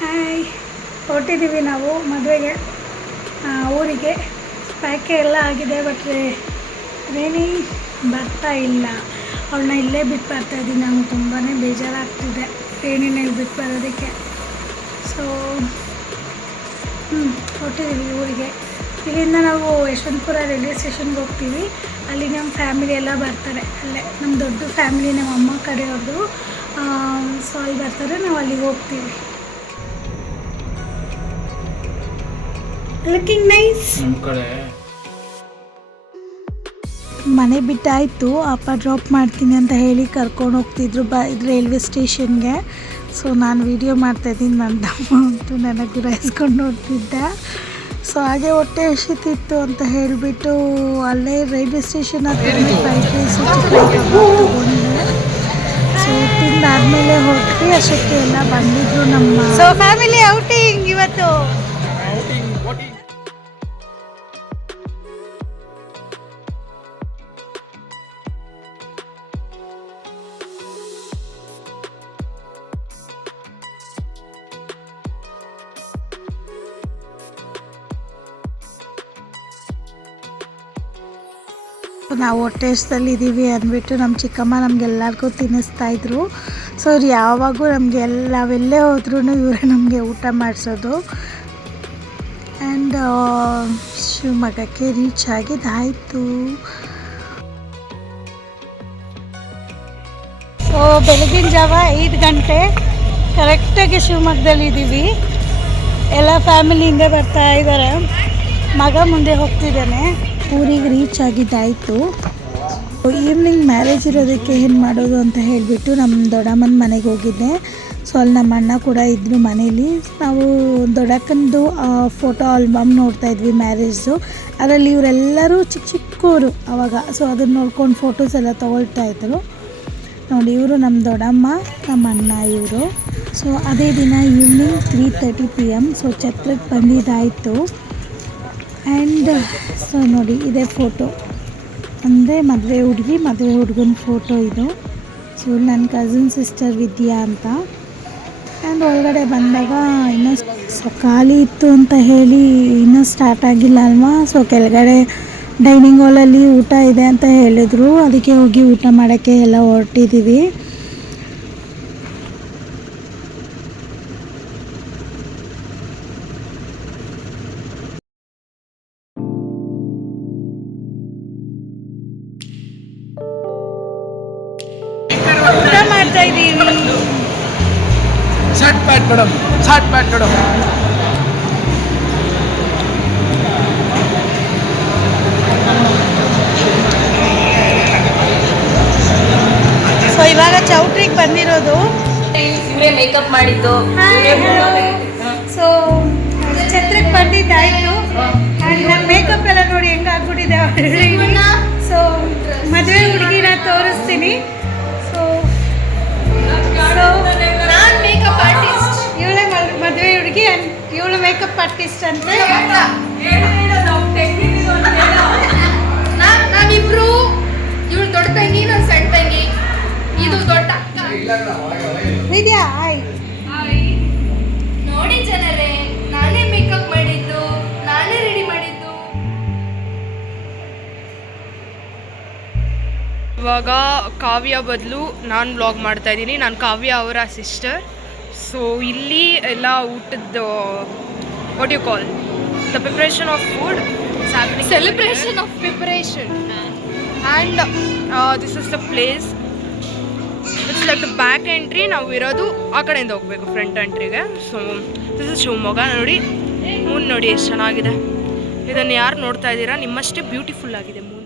Hi, ಹೊರಟಿದ್ದೀವಿ ನಾವು ಮದುವೆಗೆ, ಊರಿಗೆ. ಪ್ಯಾಕೆ ಎಲ್ಲ ಆಗಿದೆ, ಬಟ್ ರೇಣಿ ಬರ್ತಾ ಇಲ್ಲ. ಅವಳನ್ನ ಇಲ್ಲೇ ಬಿಟ್ಟು ಬರ್ತಾಯಿದ್ದೀನಿ. ನಂಗೆ ತುಂಬಾ ಬೇಜಾರಾಗ್ತಿದೆ ರೇಣಿನಲ್ಲಿ ಬಿಟ್ಟು ಬರೋದಕ್ಕೆ. ಸೊ ಹೊರಟಿದ್ದೀವಿ ಊರಿಗೆ. ಇಲ್ಲಿಂದ ನಾವು ಯಶವಂತಪುರ ರೈಲ್ವೆ ಸ್ಟೇಷನ್ಗೆ ಹೋಗ್ತೀವಿ. ಅಲ್ಲಿ ನಮ್ಮ ಫ್ಯಾಮಿಲಿ ಎಲ್ಲ ಬರ್ತಾರೆ. ಅಲ್ಲೇ ನಮ್ಮ ದೊಡ್ಡ ಫ್ಯಾಮಿಲಿ, ನಮ್ಮ ಅಮ್ಮ ಕಡೆಯವ್ರದ್ದು. ಸೊ ಅಲ್ಲಿ ಬರ್ತಾರೆ, ನಾವು ಅಲ್ಲಿಗೆ ಹೋಗ್ತೀವಿ. Looking nice. ಮನೆ ಬಿಟ್ಟಾಯಿತು. ಅಪ್ಪ ಡ್ರಾಪ್ ಮಾಡ್ತೀನಿ ಅಂತ ಹೇಳಿ ಕರ್ಕೊಂಡು ಹೋಗ್ತಿದ್ರು ರೈಲ್ವೆ ಸ್ಟೇಷನ್ಗೆ. ಸೊ ನಾನು ವೀಡಿಯೋ ಮಾಡ್ತಾಯಿದ್ದೀನಿ. ನನ್ನ ತಮ್ಮ ಅಂತೂ ನನಗೆ ಗುರಾಯಿಸ್ಕೊಂಡು ನೋಡ್ತಿದ್ದ. ಸೊ ಹಾಗೆ ಹೊಟ್ಟೆ ಹಸಿತಿತ್ತು ಅಂತ ಹೇಳಿಬಿಟ್ಟು ಅಲ್ಲೇ ರೈಲ್ವೆ ಸ್ಟೇಷನ್ ಹತ್ರನೇ ಫ್ರೈಡ್ ರೈಸ್ ತಗೊಂಡೆ. ಸೊ ತಿಂದಾದ್ಮೇಲೆ ಹೊರಟ್ವಿ. ಅಷ್ಟಕ್ಕೆ ಎಲ್ಲ ಬಂದಿದ್ರು ನಮ್ಮ ಫ್ಯಾಮಿಲಿ ಔಟಿಂಗ್ ಇವತ್ತು. ನಾವು ಹೊಟ್ಟೆಷ್ಟಲ್ಲಿ ಇದ್ದೀವಿ ಅಂದ್ಬಿಟ್ಟು ನಮ್ಮ ಚಿಕ್ಕಮ್ಮ ನಮಗೆಲ್ಲರಿಗೂ ತಿನ್ನಿಸ್ತಾಯಿದ್ರು. ಸೊ ಅವ್ರು ಯಾವಾಗೂ ನಾವೆಲ್ಲೇ ಹೋದ್ರೂ ಇವರೇ ನಮಗೆ ಊಟ ಮಾಡಿಸೋದು. ಆ್ಯಂಡ್ ಶಿವಮೊಗ್ಗಕ್ಕೆ ರೀಚ್ ಆಗಿದ್ದಾಯಿತು. ಸೊ ಬೆಳಗಿನ ಜಾವ 5 ಗಂಟೆ ಕರೆಕ್ಟಾಗಿ ಶಿವಮೊಗ್ಗದಲ್ಲಿದ್ದೀವಿ. ಎಲ್ಲ ಫ್ಯಾಮಿಲಿಯಿಂದ ಬರ್ತಾ ಇದ್ದಾರೆ. ಮಗ ಮುಂದೆ ಹೋಗ್ತಿದ್ದಾನೆ. ಊರಿಗೆ ರೀಚ್ ಆಗಿದ್ದಾಯಿತು. ಈವ್ನಿಂಗ್ ಮ್ಯಾರೇಜ್ ಇರೋದಕ್ಕೆ ಏನು ಮಾಡೋದು ಅಂತ ಹೇಳಿಬಿಟ್ಟು ನಮ್ಮ ದೊಡ್ಡಮ್ಮನ ಮನೆಗೆ ಹೋಗಿದ್ದೆ. ಸೊ ಅಲ್ಲಿ ನಮ್ಮ ಅಣ್ಣ ಕೂಡ ಇದ್ದರು ಮನೇಲಿ. ನಾವು ದೊಡ್ಡಕ್ಕಂದು ಫೋಟೋ ಆಲ್ಬಮ್ ನೋಡ್ತಾಯಿದ್ವಿ ಮ್ಯಾರೇಜ್ದು. ಅದರಲ್ಲಿ ಇವರೆಲ್ಲರೂ ಚಿಕ್ಕವರು ಆವಾಗ. ಸೊ ಅದನ್ನು ನೋಡ್ಕೊಂಡು ಫೋಟೋಸ್ ಎಲ್ಲ ತೊಗೊಳ್ತಾಯಿದ್ರು ನೋಡಿ. ಇವರು ನಮ್ಮ ದೊಡ್ಡಮ್ಮ, ನಮ್ಮ ಅಣ್ಣ ಇವರು. ಸೊ ಅದೇ ದಿನ ಈವ್ನಿಂಗ್ 3:30 PM. ಸೊ ಛತ್ರಕ್ಕೆ ಬಂದಿದ್ದಾಯಿತು. ಆ್ಯಂಡ್ ಸೊ ನೋಡಿ, ಇದೇ ಫೋಟೋ ಅಂದರೆ ಮದುವೆ ಹುಡುಗಿ ಮದುವೆ ಹುಡುಗನ ಫೋಟೋ ಇದು. ಸೊ ನನ್ನ ಕಸಿನ್ ಸಿಸ್ಟರ್ ವಿದ್ಯಾ ಅಂತ. ಆ್ಯಂಡ್ ಒಳಗಡೆ ಬಂದಾಗ ಇನ್ನೂ ಖಾಲಿ ಇತ್ತು ಅಂತ ಹೇಳಿ ಇನ್ನೂ ಸ್ಟಾರ್ಟ್ ಆಗಿಲ್ಲ ಅಲ್ವಾ. ಸೊ ಕೆಳಗಡೆ ಡೈನಿಂಗ್ ಹಾಲಲ್ಲಿ ಊಟ ಇದೆ ಅಂತ ಹೇಳಿದರು. ಅದಕ್ಕೆ ಹೋಗಿ ಊಟ ಮಾಡೋಕ್ಕೆ ಎಲ್ಲ ಹೊರಟಿದ್ದೀವಿ. ಮಾಡ್ತಾ ಇದ್ದೀವಿ. ಸೊ ಇವಾಗ ಚೌಟ್ರಿಗೆ ಬಂದಿರೋದು. ಇವರೇ ಮೇಕಪ್ ಮಾಡಿದ್ದು. ಸೊ ಛತ್ರಕ್ಕೆ ಬಂದಿದ್ದಾಯಿತು. ನನ್ನ ಮೇಕಪ್ ಎಲ್ಲ ನೋಡಿ ಹೆಂಗಾಗ್ಬಿಟ್ಟಿದೆ. ಸೊ ಮದುವೆ ಹುಡುಗಿನ ತೋರಿಸ್ತೀನಿ. ನಾನು ಮೇಕಪ್ ಆರ್ಟಿಸ್ಟ್, ಇವಳೆ ಮದುವೆ ಹುಡುಗಿ, ಇವಳು ಮೇಕಪ್ ಆರ್ಟಿಸ್ಟ್ ಅಂತ. ನಾವಿಬ್ರು, ಇವಳು ದೊಡ್ಡ ತಂಗಿ, ನಾನು ಸಣ್ಣ ತಂಗಿ, ಇದು ದೊಡ್ಡ ಅಕ್ಕ. ವಿದ್ಯಾ ಹಾಯ್. ನೋಡಿ ಜನರೇ, ನಾನೇ ಮೇಕಪ್ ಮಾಡಿದ್ದು, ನಾನೇ ರೆಡಿ ಮಾಡಿದ್ದು. ಇವಾಗ ಕಾವ್ಯ ಬದಲು ನಾನು ವ್ಲಾಗ್ ಮಾಡ್ತಾ ಇದ್ದೀನಿ. ನಾನು ಕಾವ್ಯ ಅವರ ಸಿಸ್ಟರ್. ಸೊ ಇಲ್ಲಿ ಎಲ್ಲ ಊಟದ್ದು what you call the preparation of food celebration of preparation. And this is the place. It's like the back entry. ನಾವು ಇರೋದು ಆ ಕಡೆಯಿಂದ ಹೋಗಬೇಕು ಫ್ರಂಟ್ ಎಂಟ್ರಿಗೆ. So this is Shivamogga. ನೋಡಿ ಮೂನ್ ನೋಡಿ ಎಷ್ಟು ಚೆನ್ನಾಗಿದೆ. ಇದನ್ನು ಯಾರು ನೋಡ್ತಾ ಇದ್ದೀರಾ, ನಿಮ್ಮಷ್ಟೇ ಬ್ಯೂಟಿಫುಲ್ ಆಗಿದೆ ಮೂನ್.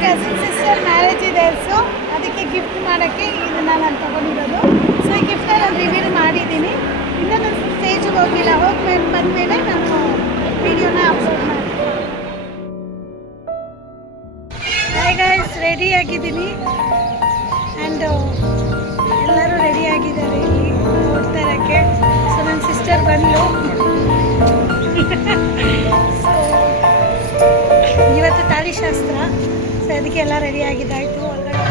ಕಸಿನ್ ಸಿಸ್ಟರ್ ಮ್ಯಾರೇಜ್ ಇದೆ. ಸೊ ಅದಕ್ಕೆ ಗಿಫ್ಟ್ ಮಾಡೋಕ್ಕೆ ಇದನ್ನು ನಾನು ತೊಗೊಂಡಿರೋದು. ಸೊ ಈ ಗಿಫ್ಟನ್ನು ನಾನು ರಿವೀಲ್ ಮಾಡಿದ್ದೀನಿ. ಇನ್ನೂ ನಾನು ಸ್ಟೇಜಿಗೆ ಹೋಗಿಲ್ಲ. ಹೋಗ್ಮೇಲೆ ಬಂದಮೇಲೆ ನಾನು ವಿಡಿಯೋನ ಅಪ್ಲೋಡ್ ಮಾಡ್ತೀನಿ. ಹಾಯ್ ಗೈಸ್, ರೆಡಿ ಆಗಿದ್ದೀನಿ. ಆ್ಯಂಡ್ ಎಲ್ಲರೂ ರೆಡಿ ಆಗಿದ್ದಾರೆ. ಹೋಗೋಕ್ಕೆ ಎಲ್ಲ ರೆಡಿ ಆಗಿದ್ದಾಯಿತು. ಒಳಗಡೆ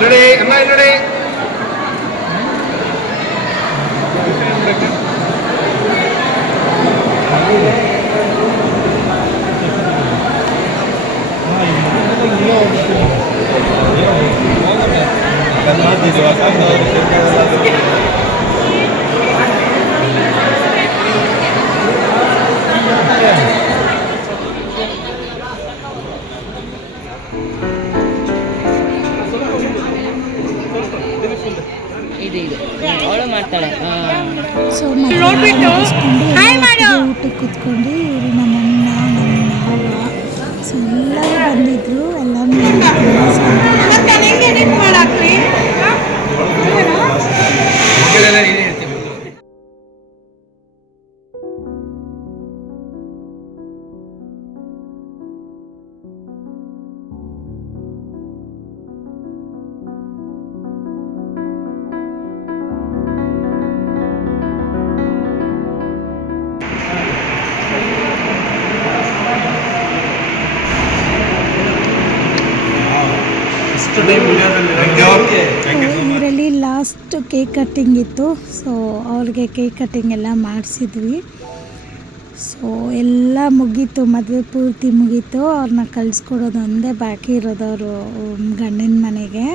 ನೋಡಿ ಅಮ್ಮ ನೋಡಿ ಅವಳು ಮಾಡ್ತಾಳೆ. ಸೊ ನೋಡ್ಬಿಟ್ಟು ಊಟಕ್ಕೆ ಕೂತ್ಕೊಂಡು ಇವರು ನಮ್ಮಣ್ಣ ನಮ್ಮ ಮಾವ ಸೊ ಎಲ್ಲರೂ ಬಂದಿದ್ರು. ಇದರಲ್ಲಿ ಲಾಸ್ಟ್ ಕೇಕ್ ಕಟ್ಟಿಂಗ್ ಇತ್ತು. ಸೊ ಅವ್ರಿಗೆ ಕೇಕ್ ಕಟ್ಟಿಂಗ್ ಎಲ್ಲ ಮಾಡಿಸಿದ್ವಿ. ಸೊ ಎಲ್ಲ ಮುಗೀತು, ಮದುವೆ ಪೂರ್ತಿ ಮುಗೀತು. ಅವ್ರನ್ನ ಕಳಿಸ್ಕೊಡೋದು ಒಂದೇ ಬಾಕಿ ಇರೋದು ಅವರು ಗಂಡಿನ ಮನೆಗೆ.